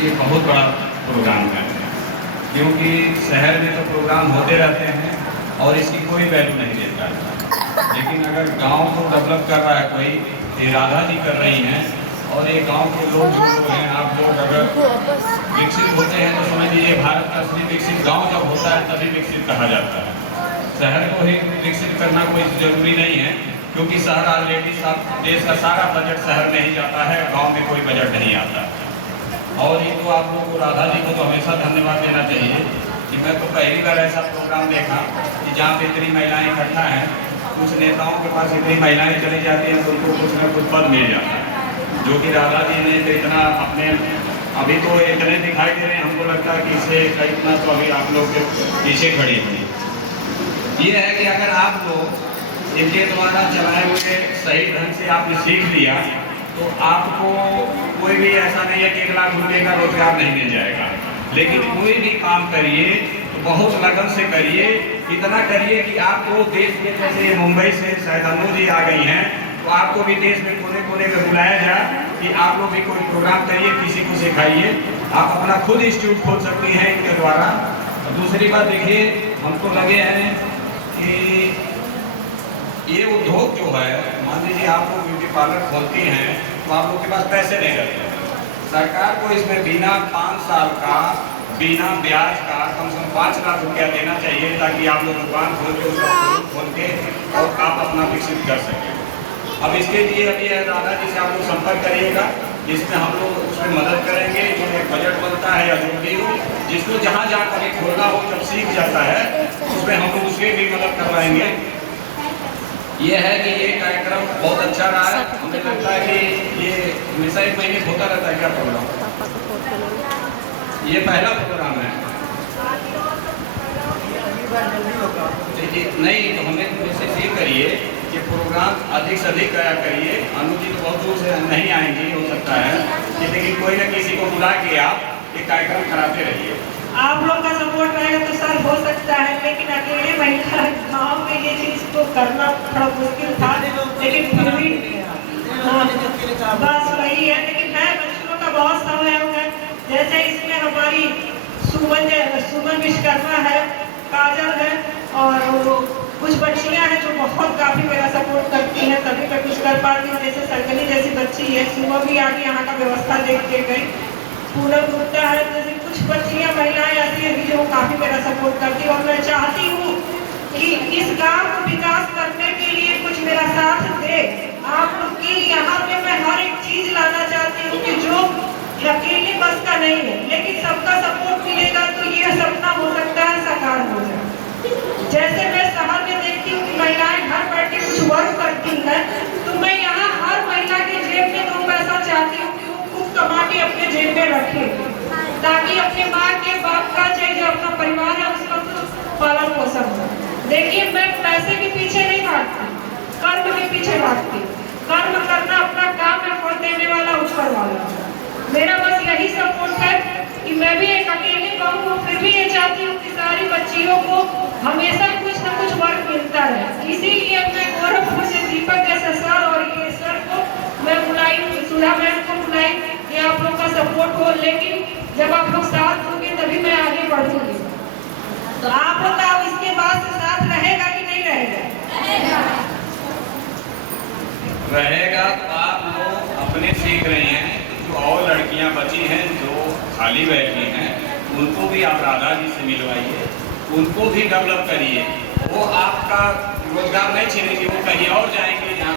ये बहुत बड़ा प्रोग्राम है, क्योंकि शहर में तो प्रोग्राम होते रहते हैं और इसकी कोई वैल्यू नहीं देता है। लेकिन अगर गांव को डेवलप कर रहा है कोई, ये राधा जी कर रही हैं, और ये गांव के लोग जो हैं, आप लोग अगर विकसित होते हैं तो समझ लीजिए भारत का असली विकसित गाँव जब होता है तभी विकसित कहा जाता है। शहर को ही विकसित करना कोई ज़रूरी नहीं है, क्योंकि शहर ऑलरेडी देश का सारा बजट शहर में ही जाता है, गांव में कोई बजट नहीं आता। और ये तो आप लोगों को, राधा जी को तो हमेशा धन्यवाद देना चाहिए कि मैं तो पहली बार ऐसा प्रोग्राम देखा कि जहाँ पे इतनी महिलाएं इकट्ठा हैं। कुछ नेताओं के पास इतनी महिलाएं चली जाती हैं तो उनको कुछ न कुछ पद मिल जाता है, जो कि राधा जी ने तो इतना अपने, अभी तो इतने दिखाई दे रहे हैं, हमको लगता है कि इससे इतना तो अभी आप लोग के पीछे खड़ी हुई। ये है कि अगर आप लोग इनके द्वारा चलाए हुए सही ढंग से आपने सीख लिया तो आपको कोई भी ऐसा नहीं है कि 1 लाख रुपए का रोजगार नहीं मिल जाएगा। लेकिन कोई भी काम करिए तो बहुत लगन से करिए, इतना करिए कि आपको देश में, जैसे मुंबई से शायद अनु जी आ गई हैं, तो आपको भी देश में कोने कोने में बुलाया जाए कि आप लोग भी कोई प्रोग्राम करिए, किसी को सिखाइए। आप अपना खुद इंस्टीट्यूट खोल सकती हैं इनके द्वारा। और दूसरी बात देखिए, हमको लगे हैं कि ये उद्योग जो है, मान लीजिए आप लोग ब्यूटी पार्लर खोलती हैं तो आप लोग के पास पैसे नहीं रहते। सरकार को इसमें बिना 5 साल का बिना ब्याज का कम से कम 5 लाख रुपया देना चाहिए, ताकि आप लोग दुकान खोल के उसका खोल के और आप अपना विकसित कर सकें। अब इसके लिए अभी राधा जी से आप लोग संपर्क करिएगा, जिसमें हम लोग उसमें मदद करेंगे। जो एक बजट बनता है या जो भी हो, जिसको जहाँ जहाँ कभी खोलना हो, जब सीख जाता है उसमें हम लोग उसके भी मदद करवाएंगे। ये है कि ये कार्यक्रम बहुत अच्छा रहा है। हमें लगता है कि ये हमेशा 1 महीने होता रहता है क्या प्रोग्राम? ये पहला प्रोग्राम है नहीं, तो हमें कोशिश ये करिए कि प्रोग्राम अधिक से अधिक करा करिए। अनु जी तो बहुत दूर से नहीं आएंगी, हो सकता है कि, लेकिन कोई ना किसी को बुला के आप ये कार्यक्रम कराते रहिए। आप लोग का सपोर्ट रहेगा तो सर हो सकता है, लेकिन अकेले महिला गाँव में ये चीज को करना थोड़ा मुश्किल था, लेकिन फिर भी बस वही है। लेकिन है, बच्चों का बहुत सहयोग है। जैसे इसमें हमारी सुमन विश्वकर्मा है, काजल है, और वो कुछ बच्चियां हैं जो बहुत काफी मेरा सपोर्ट करती हैं, तभी मैं कुछ कर पाती हूँ। जैसे सरगनी जैसी बच्ची है, सुबह भी आगे यहाँ का व्यवस्था देख के गई। पूनम गुप्ता है, जैसे कुछ बच्चियां महिलाएं ऐसी हैं जो काफी मेरा सपोर्ट करती है। और मैं चाहती हूँ कि इस गांव को विकास करने के लिए कुछ मेरा साथ दे आप लोग की। यहाँ पे मैं हर एक चीज लाना चाहती हूँ कि जो अकेले बस का नहीं है, लेकिन सबका सपोर्ट मिलेगा तो ये सपना हो सकता है साकार हो जाए। जैसे मैं शहर में देखती हूँ कि महिलाएं घर बैठ के कुछ वर्क करती हैं, तो मैं यहाँ हर महिला के जेब में 2 पैसा चाहती हूँ कि वो खुद कमा के अपने जेब में रखे, ताकि अपने माँ के बाप का, चाहे जो अपना परिवार है उसका कुछ पालन पोषण हो। देखिए, मैं पैसे के पीछे नहीं भागती, कर्म के पीछे भागती। कर्म करना अपना काम है, फल देने वाला ऊपर वाला। मेरा बस यही सपोर्ट है कि मैं भी एक अकेले बहू हूँ, फिर भी ये चाहती हूँ कि सारी बच्चियों को हमेशा कुछ न कुछ वर्क मिलता रहे। इसीलिए मैं गोरखपुर से दीपक जैसे सर और ये सर को मैं बुलाई, सुधा मैम को बुलाई कि आप लोग का सपोर्ट हो, लेकिन जब आप लोग साथ होंगे तभी मैं आगे बढ़ूंगी। तो आप लोग का इसके बाद से साथ रहेगा कि नहीं रहेगा? रहेगा। तो आप लोग अपने सीख रहे हैं, जो और लड़कियां बची हैं जो खाली बैठी हैं, उनको भी आप राधा जी से मिलवाइए, उनको भी डेवलप करिए। वो आपका रोजगार नहीं छीनेंगे, वो कहीं और जाएंगे जहाँ